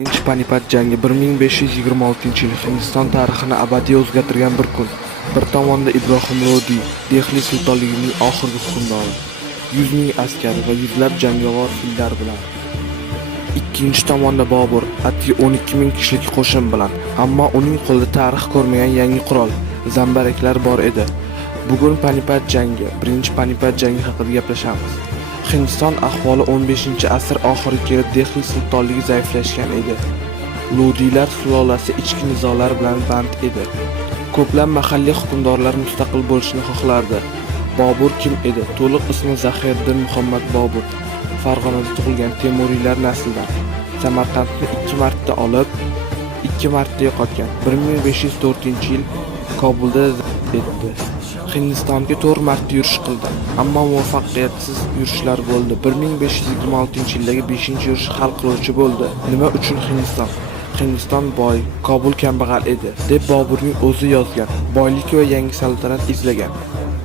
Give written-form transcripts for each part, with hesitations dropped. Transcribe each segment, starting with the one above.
Birinchi Panipat jangi 1526-yil Hindiston tarixini abadiy o'zgartirgan bir kun. Bir tomonda Ibrohim Lodi, Dehli sultonligining oxirgi hukmdori, 100 ming askar va yuzlab jangovar fillar bilan. Ikkinchi tomonda Bobur, atigi 12 ming kishilik qo'shin bilan, ammo uning qo'lida tarix ko'rmagan yangi qurol, zambaraklar bor edi. Bugun Panipat jangi, birinchi Panipat jangi haqida gaplashamiz. Hindiston ahvoli 15-asr oxiriga kelib Dehli sultonligi zaiflashgan edi. Lodiylar sulolasi ichki nizolar bilan band edi. Ko'plab mahalliy hukmdorlar mustaqil bo'lishni xohlardi. Bobur kim edi? To'liq ismi Zahiriddin Muhammad Bobur. Farg'onada tug'ilgan Temuriylar naslidan. Samarqandni 2 marta olib, 2 marta yo'qotgan. 1504-yil Kobulda etdi. Hindistonga 4 marta yurish qildi, ammo muvaffaqiyatsiz yurishlar bo'ldi. 1526-yildagi 5-yurish hal qiluvchi bo'ldi. Nima uchun Hindiston? Hindiston boy, Kobul kambag'al edi, deb Boburning o'zi yozgan. Boylik va yangi saltanat izlagan.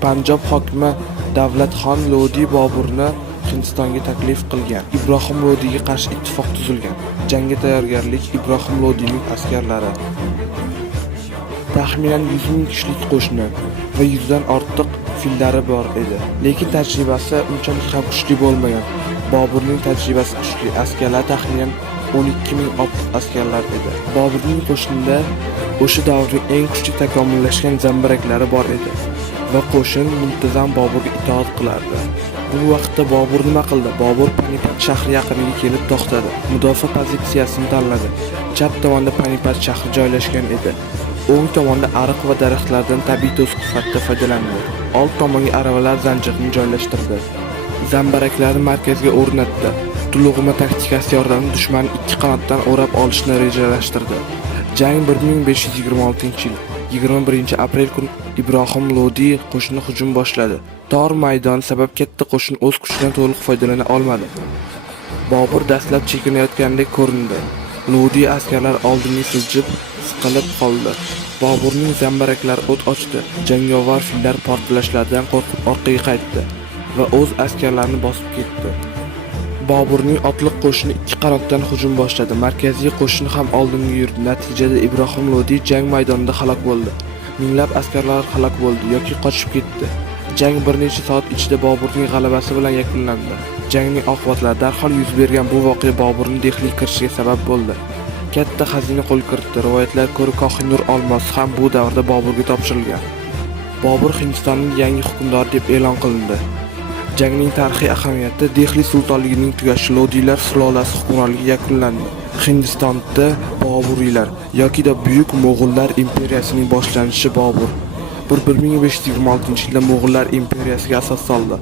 Panjob hokimi Davlatxon Lodi Boburni Hindistonga taklif qilgan. Ibrohim Lodiga qarshi ittifoq tuzilgan. Jangga tayyorgarlik Ibrohim Lodining askarlari. Taxminan 100 ming kishilik qo'shini va 100 dan ortiq fillari bor edi. Lekin tajribasi unchalik ham kuchli bo'lmagan. Boburning tajribasi kuchli. Askarlar taxminan 12 ming askarlar edi. Boburning qo'shinida o'sha davrning eng kuchli takomillashgan zambaraklari bor edi va qo'shin muntazam Boburga itoat qilardi. Bu vaqtda Bobur nima qildi? Bobur Panipat shahri yaqiniga kelib to'xtadi. Mudofaa pozitsiyasini tanladi. Chap tomonda Panipat shahri joylashgan edi. O'ng tomonda ariq va daraxtlardan tabiiy to'siq sifatida foydalandi. Old tomonga aravalar zanjirini joylashtirdi. Zambaraklarni markazga o'rnatdi. Tulug'ma taktikasi yordamida dushmanni ikki qanotdan o'rab olishni rejalashtirdi. Jang 1526-yil 21-aprel kuni Ibrohim Lodi qo'shini hujum boshladi. Tor maydon sabab katta qo'shin o'z kuchidan to'liq foydalana olmadi. Bobur dastlab chekinayotgandek ko'rindi. Lodi askarlar oldinga siljib, siqilib qoldi. Boburning zambaraklari o't ochdi. Jangovar fillar portlashlardan qo'rqib orqaga qaytdi va o'z askarlarini bosib ketdi. Boburning otliq qo'shini ikki qanotdan hujum boshladi. Markaziy qo'shin ham oldinga yurdi. Natijada Ibrohim Lodi jang maydonida halok bo'ldi. Minglab askarlar halok bo'ldi yoki qochib ketdi. Jang bir necha soat ichida Boburning g'alabasi bilan yakunlandi. Jangning oqibatlari darhol yuz bergan bu voqea Boburning Dehliga kirishiga sabab bo'ldi. Katta xazina qo'lga kiritdi. Rivoyatlarga ko'ra Kohinur olmosi ham bu davrda Boburga topshirilgan. Bobur Hindistonning yangi hukmdori deb e'lon qilindi. Jangning tarixiy ahamiyati Dehli sultonligining tugashi, Lodiylar sulolasi hukmronligi yakunlandi. Hindistonda Boburiylar yoki Buyuk Mo'g'ullar imperiyasining boshlanishi Bobur 1526-yilda Mo'g'ullar imperiyasiga asos soldi.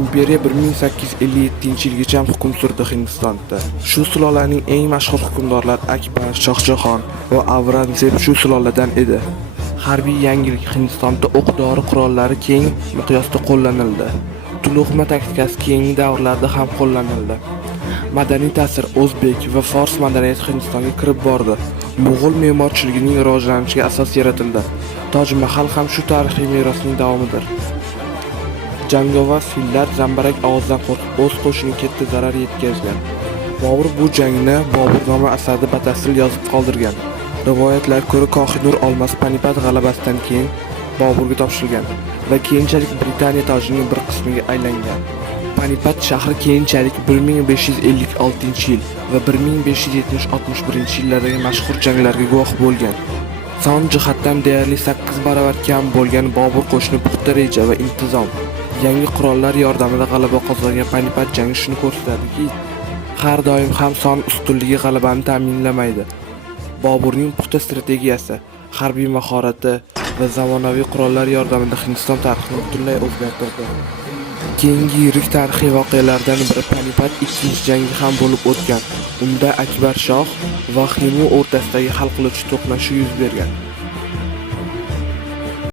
Imperiya 1857-yilgacha hukm surdi Hindistonda. Shu sulolaning eng mashhur hukmdorlari Akbar, Shohjahon va Avrangzeb shu suloladan edi. Harbiy yangilik Hindistonda o'q-dori qurollari keng miqyosda qo'llanildi. Tulug'ma taktikasi keyingi davrlarda ham qo'llanildi. Madaniy ta'sir o'zbek va fors madaniyati Hindistonga kirib bordi. Mo'g'ul me'morchiligining rivojlanishiga asos yaratildi. Toj Mahal ham shu tarixiy merosning davomidir. Jangovar fillar zambarak ovozidan qo'rqib o'z qo'shiniga katta zarar yetkazgan. Bobur bu jangni Boburnoma asarida batafsil yozib qoldirgan. Rivoyatlarga ko'ra Kohinur olmosi Panipat g'alabasidan keyin Boburga topshirilgan va keyinchalik Britaniya tojining bir qismiga aylangan. Panipat shahri keyinchalik 1556-yil va 1570-61-yillardagi mashhur janglarga guvoh bo'lgan. Son jihatdan deyarli 8 barobar kam bo'lgan Bobur qo'shini puxta reja va intizom, yangi qurollar yordamida g'alaba qozongan Panipat jangi shuni ko'rsatadiki, har doim ham son ustunligi g'alabani ta'minlamaydi. Boburning puxta strategiyasi, harbiy mahorati va zamonaviy qurollar yordamida Hindiston tarixini butunlay o'zgartirdi. Keyingi yirik tarixiy voqealardan biri Panipat ikkinchi jangi ham bo'lib o'tgan. Unda Akbar Shoh va Ximu o'rtasidagi hal qiluvchi to'qnashuv yuz bergan.